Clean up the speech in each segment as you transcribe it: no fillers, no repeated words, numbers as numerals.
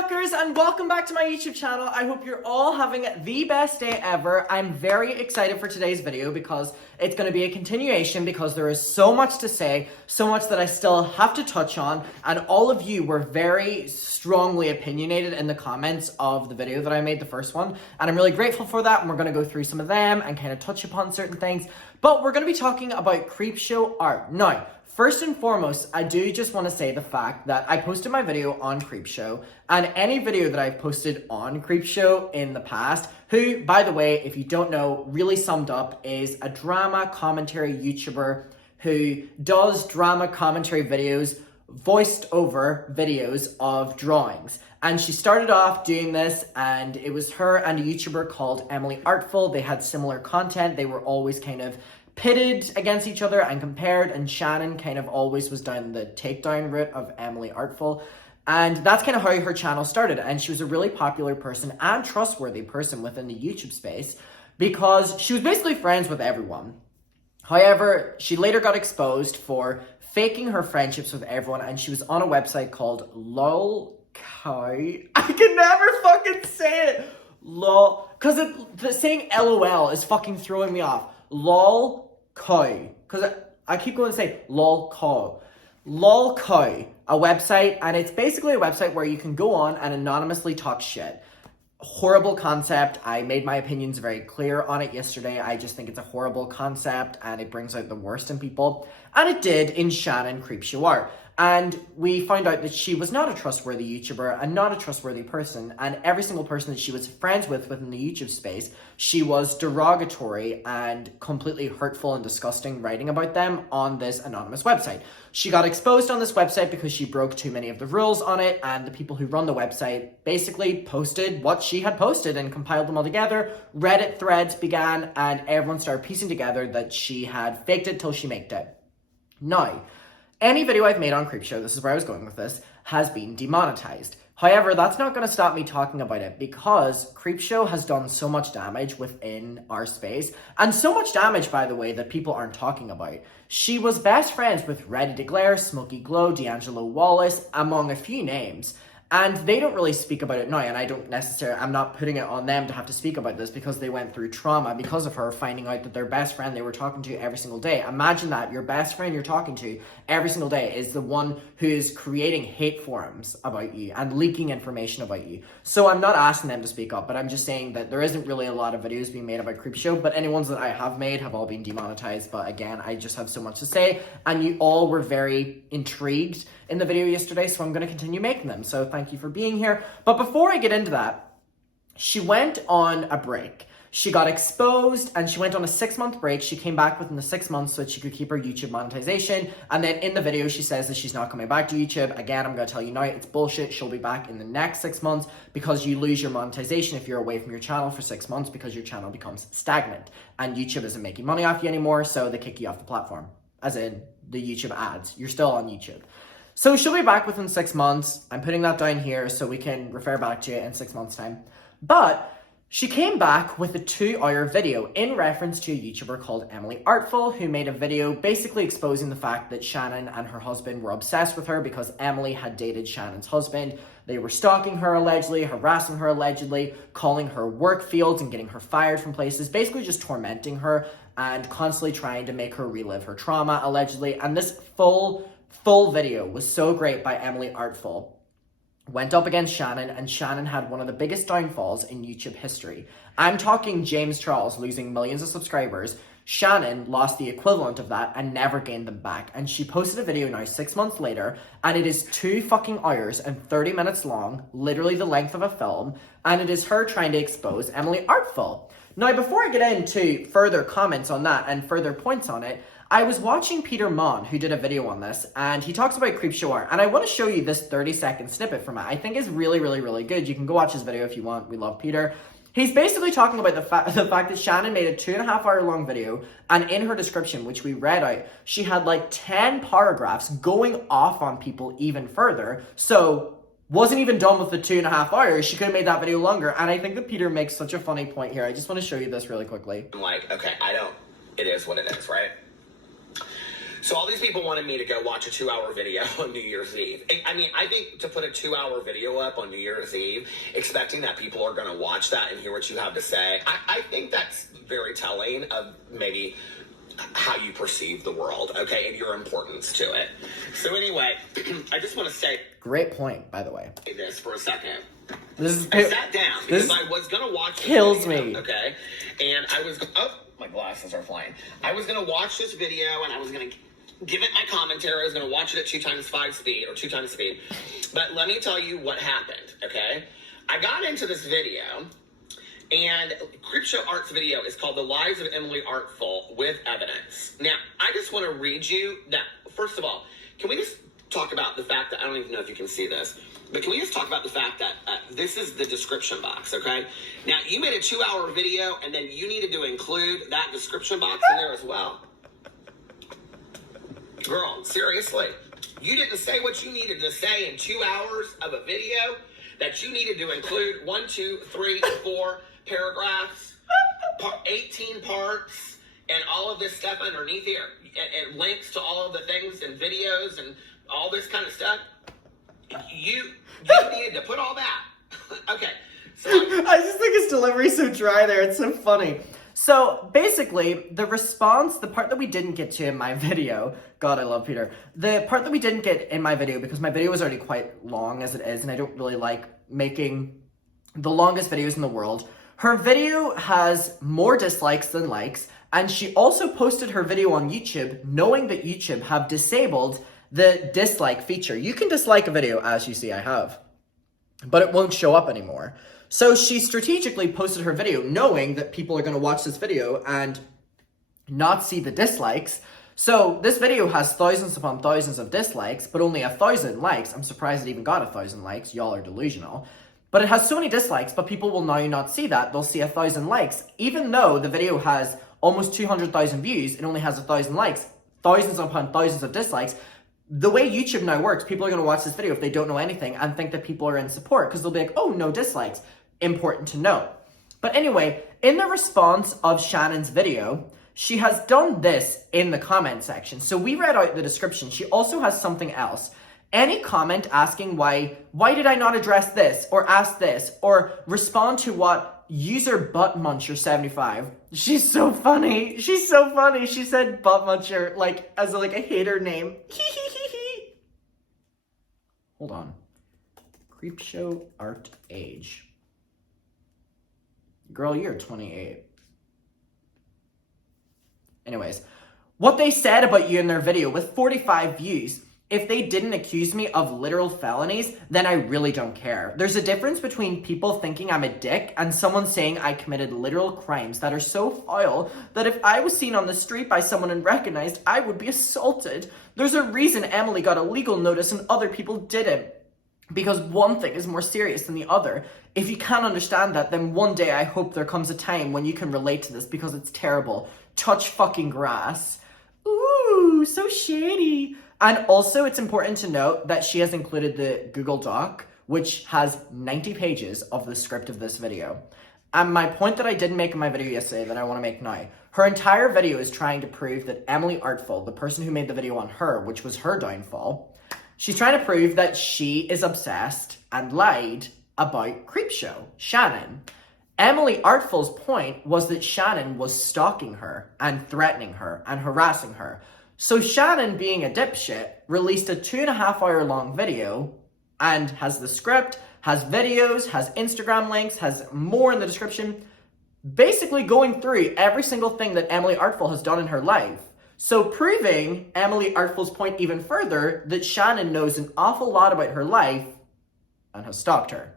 stalkers, and welcome back to my YouTube channel. I hope you're all having the best day ever. I'm very excited for today's video because it's going to be a continuation because there is so much to say, so much that I still have to touch on, and all of you were very strongly opinionated in the comments of the video that I made, the first one, and I'm really grateful for that, and we're going to go through some of them and kind of touch upon certain things, but we're going to be talking about CreepShow art. Now, first and foremost, I do just want to say the fact that I posted my video on CreepShow, and any video that I've posted on CreepShow in the past, who, by the way, if you don't know, really summed up is a drama commentary YouTuber who does drama commentary videos, voiced over videos of drawings. And she started off doing this, and it was her and a YouTuber called Emily Artful. They had similar content. They were always kind of pitted against each other and compared, and Shannon kind of always was down the takedown route of Emily Artful, and that's kind of how her channel started. And she was a really popular person and trustworthy person within the YouTube space because she was basically friends with everyone. However, she later got exposed for faking her friendships with everyone, and she was on a website called LOLCow. I can never fucking say it. Because the saying LOL is fucking throwing me off. LOLCow, because I keep going to say LOLCow. LOLCow, a website, and it's basically a website where you can go on and anonymously talk shit. Horrible concept. I made my opinions very clear on it yesterday. I just think it's a horrible concept, and it brings out the worst in people. And it did in Shannon CreepShow art. And we found out that she was not a trustworthy YouTuber and not a trustworthy person. And every single person that she was friends with within the YouTube space, she was derogatory and completely hurtful and disgusting writing about them on this anonymous website. She got exposed on this website because she broke too many of the rules on it, and the people who run the website basically posted what she had posted and compiled them all together. Reddit threads began, and everyone started piecing together that she had faked it till she made it. Now, any video I've made on CreepShow, this is where I was going with this, has been demonetized. However, that's not going to stop me talking about it because CreepShow has done so much damage within our space, and so much damage, by the way, that people aren't talking about. She was best friends with Ready to Glare, Smokey Glow, D'Angelo Wallace, among a few names. And they don't really speak about it now, and I'm not putting it on them to have to speak about this because they went through trauma because of her finding out that their best friend they were talking to every single day. Imagine that, your best friend you're talking to every single day is the one who is creating hate forums about you and leaking information about you. So I'm not asking them to speak up, but I'm just saying that there isn't really a lot of videos being made about CreepShow, but any ones that I have made have all been demonetized. But again, I just have so much to say, and you all were very intrigued in the video yesterday, so I'm going to continue making them. So thank you for being here. But before I get into that, she went on a break. She got exposed, and she went on a 6-month break. She came back within the 6 months so that she could keep her YouTube monetization. And then in the video, she says that she's not coming back to YouTube. Again, I'm going to tell you now, it's bullshit. She'll be back in the next 6 months because you lose your monetization if you're away from your channel for 6 months because your channel becomes stagnant. And YouTube isn't making money off you anymore, so they kick you off the platform. As in, the YouTube ads. You're still on YouTube. So she'll be back within 6 months. I'm putting that down here so we can refer back to it in 6 months' time. But she came back with a 2-hour video in reference to a YouTuber called Emily Artful, who made a video basically exposing the fact that Shannon and her husband were obsessed with her because Emily had dated Shannon's husband. They were stalking her allegedly, harassing her allegedly, calling her work fields and getting her fired from places, basically just tormenting her and constantly trying to make her relive her trauma allegedly. And this full video was so great by Emily Artful. Went up against Shannon, and Shannon had one of the biggest downfalls in YouTube history. I'm talking James Charles losing millions of subscribers. Shannon lost the equivalent of that and never gained them back. And she posted a video now 6 months later, and it is 2 fucking hours and 30 minutes long, literally the length of a film, and it is her trying to expose Emily Artful. Now, before I get into further comments on that and further points on it, I was watching Peter Mon, who did a video on this, and he talks about CreepShow art, and I want to show you this 30-second snippet from it. I think is really, really, really good. You can go watch his video if you want. We love Peter. He's basically talking about the fact that Shannon made a 2.5-hour long video, and in her description, which we read out, she had like 10 paragraphs going off on people even further. So wasn't even done with the 2.5 hours. She could have made that video longer, and I think that Peter makes such a funny point here. I just want to show you this really quickly. I'm like, okay, it is what it is, right? So all these people wanted me to go watch a 2-hour video on New Year's Eve. I mean, I think to put a 2-hour video up on New Year's Eve, expecting that people are going to watch that and hear what you have to say, I think that's very telling of maybe how you perceive the world, okay, and your importance to it. So anyway, I just want to say... Great point, by the way. ...this for a second. I sat down because I was going to watch this kills video, me. Okay, and I was... Oh, my glasses are flying. I was going to watch this video, and I was going to give it my commentary. I was going to watch it at 2x5 speed, or 2 times speed. But let me tell you what happened, okay? I got into this video, and CreepShow Art's video is called The Lives of Emily Artful with Evidence. Now, I just want to read you... Now, first of all, can we just talk about the fact that... I don't even know if you can see this, but can we just talk about the fact that this is the description box, okay? Now, you made a 2-hour video, and then you needed to include that description box in there as well. Girl, seriously. You didn't say what you needed to say in 2 hours of a video that you needed to include 1, 2, 3, 4 paragraphs, 18 parts, and all of this stuff underneath here, and links to all of the things and videos and all this kind of stuff. You needed to put all that. Okay. So I just think his delivery's so dry there. It's so funny. So basically, the response, the part that we didn't get to in my video, God, I love Peter. The part that we didn't get in my video, because my video was already quite long as it is, and I don't really like making the longest videos in the world. Her video has more dislikes than likes, and she also posted her video on YouTube knowing that YouTube have disabled the dislike feature. You can dislike a video, as you see I have, but it won't show up anymore. So she strategically posted her video knowing that people are going to watch this video and not see the dislikes. So this video has thousands upon thousands of dislikes, but only 1,000 likes. I'm surprised it even got 1,000 likes. Y'all are delusional. But it has so many dislikes, but people will now not see that. They'll see 1,000 likes. Even though the video has almost 200,000 views, it only has 1,000 likes, thousands upon thousands of dislikes. The way YouTube now works, people are going to watch this video if they don't know anything and think that people are in support, because they'll be like, oh, no dislikes. Important to know. But anyway, in the response of Shannon's video, she has done this in the comment section. So we read out the description. She also has something else. Any comment asking why did I not address this, or ask this, or respond to what user buttmuncher75. She's so funny. She's so funny. She said buttmuncher like as a hater name. Hold on. CreepShow art age. Girl, you're 28. Anyways, what they said about you in their video with 45 views, if they didn't accuse me of literal felonies, then I really don't care. There's a difference between people thinking I'm a dick and someone saying I committed literal crimes that are so foul that if I was seen on the street by someone and recognized, I would be assaulted. There's a reason Emily got a legal notice and other people didn't. Because one thing is more serious than the other. If you can't understand that, then one day I hope there comes a time when you can relate to this because it's terrible. Touch fucking grass. Ooh, so shady. And also, it's important to note that she has included the Google Doc, which has 90 pages of the script of this video. And my point that I didn't make in my video yesterday that I want to make now, her entire video is trying to prove that Emily Artful, the person who made the video on her, which was her downfall, she's trying to prove that she is obsessed and lied about CreepShow, Shannon. Emily Artful's point was that Shannon was stalking her and threatening her and harassing her. So Shannon, being a dipshit, released a 2.5-hour long video and has the script, has videos, has Instagram links, has more in the description, basically going through every single thing that Emily Artful has done in her life. So proving Emily Artful's point even further that Shannon knows an awful lot about her life and has stalked her.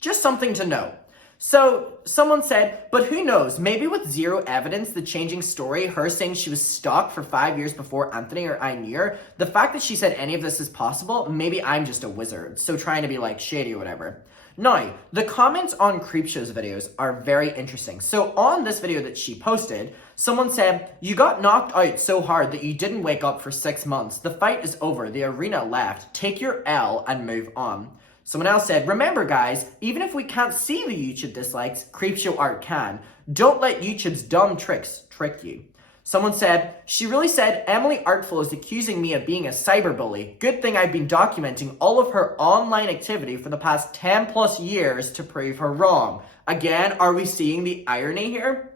Just something to know. So someone said, but who knows, maybe with zero evidence, the changing story, her saying she was stalked for 5 years before Anthony or I knew her, the fact that she said any of this is possible, maybe I'm just a wizard, so trying to be like shady or whatever. Now, the comments on CreepShow's videos are very interesting. So on this video that she posted, someone said, you got knocked out so hard that you didn't wake up for 6 months. The fight is over. The arena left. Take your L and move on. Someone else said, remember guys, even if we can't see the YouTube dislikes, CreepShow art can. Don't let YouTube's dumb tricks trick you. Someone said, she really said, Emily Artful is accusing me of being a cyberbully. Good thing I've been documenting all of her online activity for the past 10 plus years to prove her wrong. Again, are we seeing the irony here?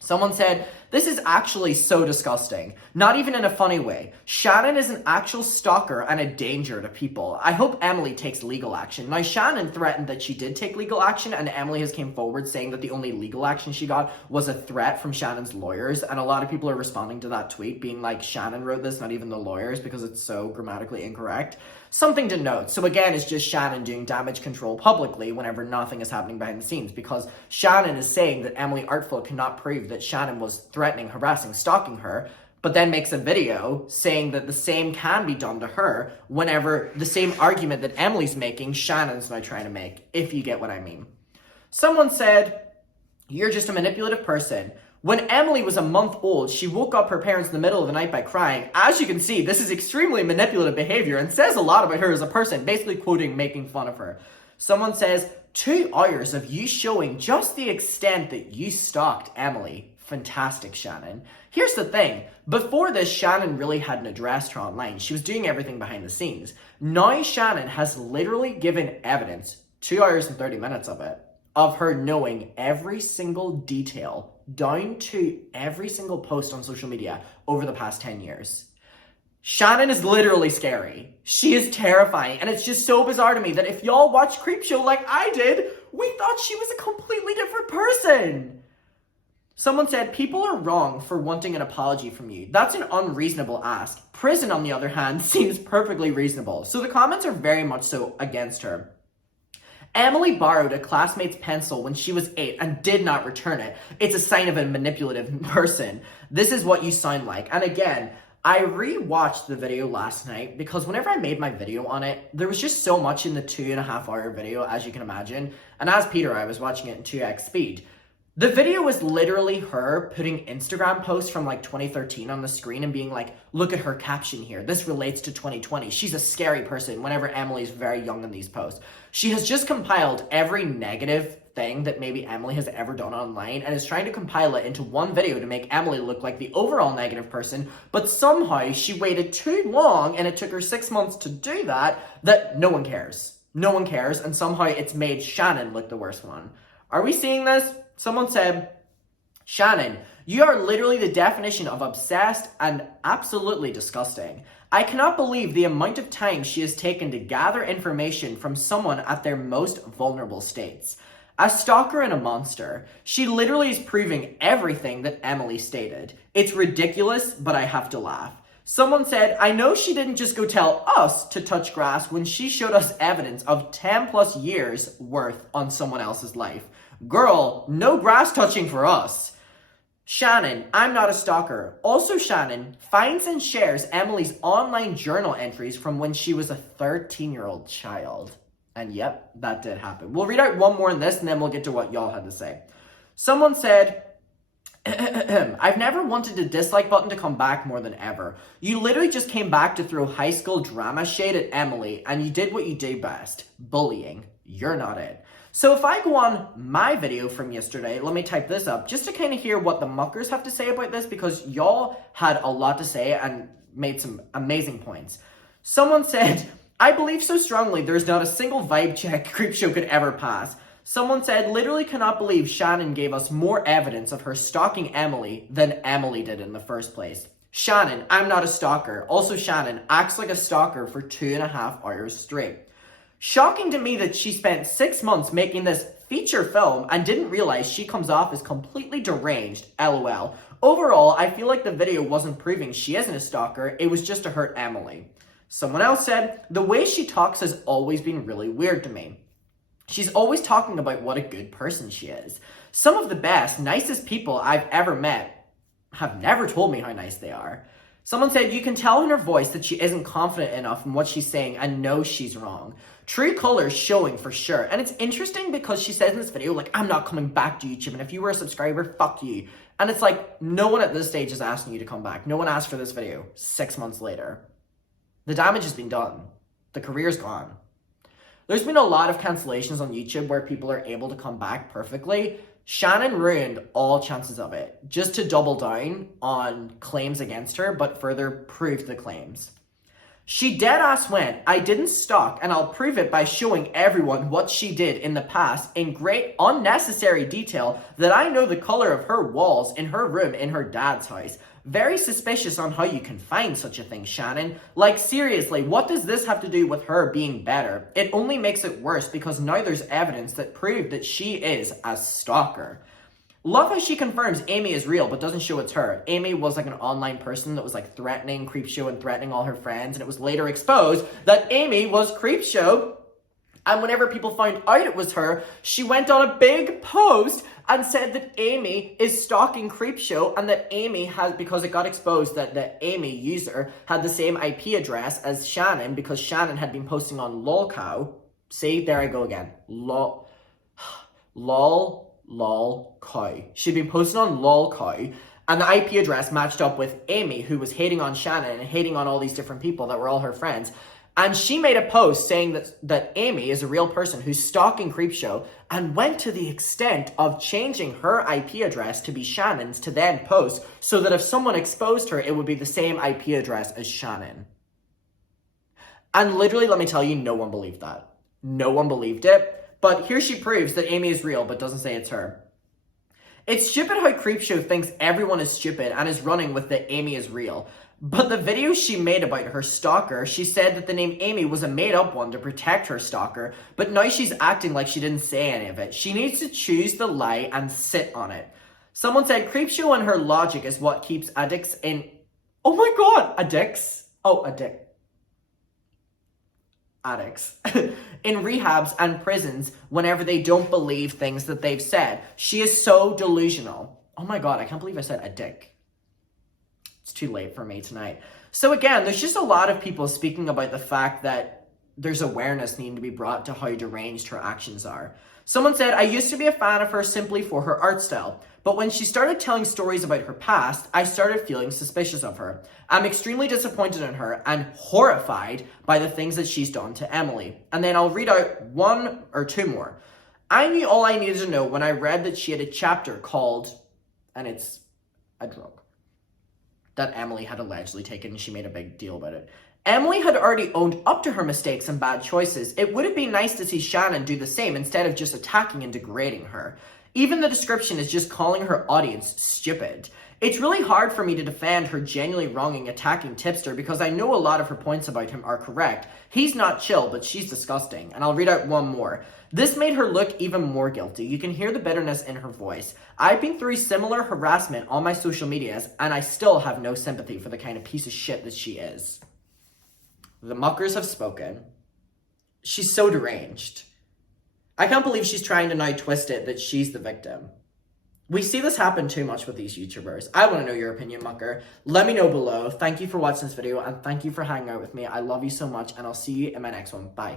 Someone said, this is actually so disgusting. Not even in a funny way. Shannon is an actual stalker and a danger to people. I hope Emily takes legal action. Now, Shannon threatened that she did take legal action, and Emily has came forward saying that the only legal action she got was a threat from Shannon's lawyers, and a lot of people are responding to that tweet being like, Shannon wrote this, not even the lawyers, because it's so grammatically incorrect. Something to note. So again, it's just Shannon doing damage control publicly whenever nothing is happening behind the scenes, because Shannon is saying that Emily Artful cannot prove that Shannon was threatening, harassing, stalking her, but then makes a video saying that the same can be done to her whenever the same argument that Emily's making, Shannon's now trying to make, if you get what I mean. Someone said, you're just a manipulative person. When Emily was a month old, she woke up her parents in the middle of the night by crying. As you can see, this is extremely manipulative behavior and says a lot about her as a person, basically quoting, making fun of her. Someone says, 2 hours of you showing just the extent that you stalked Emily. Fantastic, Shannon. Here's the thing. Before this, Shannon really hadn't addressed her online. She was doing everything behind the scenes. Now Shannon has literally given evidence, 2 hours and 30 minutes of it, of her knowing every single detail down to every single post on social media over the past 10 years. Shannon is literally scary. She is terrifying. And it's just so bizarre to me that if y'all watch CreepShow like I did, we thought she was a completely different person. Someone said, people are wrong for wanting an apology from you. That's an unreasonable ask. Prison, on the other hand, seems perfectly reasonable. So the comments are very much so against her. Emily borrowed a classmate's pencil when she was 8 and did not return it. It's a sign of a manipulative person. This is what you sound like. And again, I rewatched the video last night because whenever I made my video on it, there was just so much in the 2.5 hour video, as you can imagine. And as Peter, I was watching it in 2x speed. The video was literally her putting Instagram posts from like 2013 on the screen and being like, look at her caption here. This relates to 2020. She's a scary person whenever Emily's very young in these posts. She has just compiled every negative thing that maybe Emily has ever done online and is trying to compile it into one video to make Emily look like the overall negative person, but somehow she waited too long and it took her 6 months to do that no one cares. No one cares, and somehow it's made Shannon look the worst one. Are we seeing this? Someone said, Shannon, you are literally the definition of obsessed and absolutely disgusting. I cannot believe the amount of time she has taken to gather information from someone at their most vulnerable states. A stalker and a monster. She literally is proving everything that Emily stated. It's ridiculous, but I have to laugh. Someone said, I know she didn't just go tell us to touch grass when she showed us evidence of 10 plus years worth on someone else's life. Girl, no grass touching for us. Shannon, I'm not a stalker. Also, Shannon finds and shares Emily's online journal entries from when she was a 13-year-old child. And yep, that did happen. We'll read out one more in this and then we'll get to what y'all had to say. Someone said, I've never wanted the dislike button to come back more than ever. You literally just came back to throw high school drama shade at Emily and you did what you do best. Bullying. You're not it. So if I go on my video from yesterday, let me type this up just to kind of hear what the muckers have to say about this because y'all had a lot to say and made some amazing points. Someone said, I believe so strongly there's not a single vibe check CreepShow could ever pass. Someone said, literally cannot believe Shannon gave us more evidence of her stalking Emily than Emily did in the first place. Shannon, I'm not a stalker. Also, Shannon acts like a stalker for 2.5 hours straight. Shocking to me that she spent 6 months making this feature film and didn't realize she comes off as completely deranged, LOL. Overall, I feel like the video wasn't proving she isn't a stalker, it was just to hurt Emily. Someone else said, the way she talks has always been really weird to me. She's always talking about what a good person she is. Some of the best, nicest people I've ever met have never told me how nice they are. Someone said, you can tell in her voice that she isn't confident enough in what she's saying and knows she's wrong. True colors showing for sure. And it's interesting because she says in this video, like, I'm not coming back to YouTube, and if you were a subscriber, fuck you. And it's like, no one at this stage is asking you to come back. No one asked for this video 6 months later. The damage has been done. The career's gone. There's been a lot of cancellations on YouTube where people are able to come back perfectly. Shannon ruined all chances of it, just to double down on claims against her, but further prove the claims. She deadass went, I didn't stalk, and I'll prove it by showing everyone what she did in the past in great unnecessary detail that I know the color of her walls in her room in her dad's house. Very suspicious on how you can find such a thing, Shannon. Like, seriously, what does this have to do with her being better? It only makes it worse because now there's evidence that proved that she is a stalker. Love how she confirms Amy is real, but doesn't show it's her. Amy was like an online person that was like threatening CreepShow and threatening all her friends, and it was later exposed that Amy was CreepShow. And whenever people found out it was her, she went on a big post and said that Amy is stalking CreepShow and that Amy has, because it got exposed that the Amy user had the same IP address as Shannon because Shannon had been posting on lolcow. See, there I go again. Lolcow. She'd been posting on lolcow, and the IP address matched up with Amy, who was hating on Shannon and hating on all these different people that were all her friends. And she made a post saying that Amy is a real person who's stalking CreepShow, and went to the extent of changing her IP address to be Shannon's to then post so that if someone exposed her, it would be the same IP address as Shannon. And literally, let me tell you, no one believed that. No one believed it. But here she proves that Amy is real, but doesn't say it's her. It's stupid how CreepShow thinks everyone is stupid and is running with the Amy is real. But the video she made about her stalker, she said that the name Amy was a made-up one to protect her stalker, but now she's acting like she didn't say any of it. She needs to choose the lie and sit on it. Someone said CreepShow and her logic is what keeps addicts in... Oh my god! Addicts? Oh, addicts in rehabs and prisons whenever they don't believe things that they've said. She is so delusional. Oh my god, I can't believe I said a dick. It's too late for me tonight. So again, there's just a lot of people speaking about the fact that there's awareness needing to be brought to how deranged her actions are. Someone said, I used to be a fan of her simply for her art style, but when she started telling stories about her past, I started feeling suspicious of her. I'm extremely disappointed in her and horrified by the things that she's done to Emily. And then I'll read out one or two more. I knew all I needed to know when I read that she had a chapter called, and it's a drug, that Emily had allegedly taken, and she made a big deal about it. Emily had already owned up to her mistakes and bad choices. It would have been nice to see Shannon do the same instead of just attacking and degrading her. Even the description is just calling her audience stupid. It's really hard for me to defend her genuinely wronging attacking Tipster because I know a lot of her points about him are correct. He's not chill, but she's disgusting. And I'll read out one more. This made her look even more guilty. You can hear the bitterness in her voice. I've been through similar harassment on my social medias, and I still have no sympathy for the kind of piece of shit that she is. The muckers have spoken. She's so deranged. I can't believe she's trying to now twist it that she's the victim. We see this happen too much with these YouTubers. I want to know your opinion, mucker. Let me know below. Thank you for watching this video, and thank you for hanging out with me. I love you so much, and I'll see you in my next one. Bye.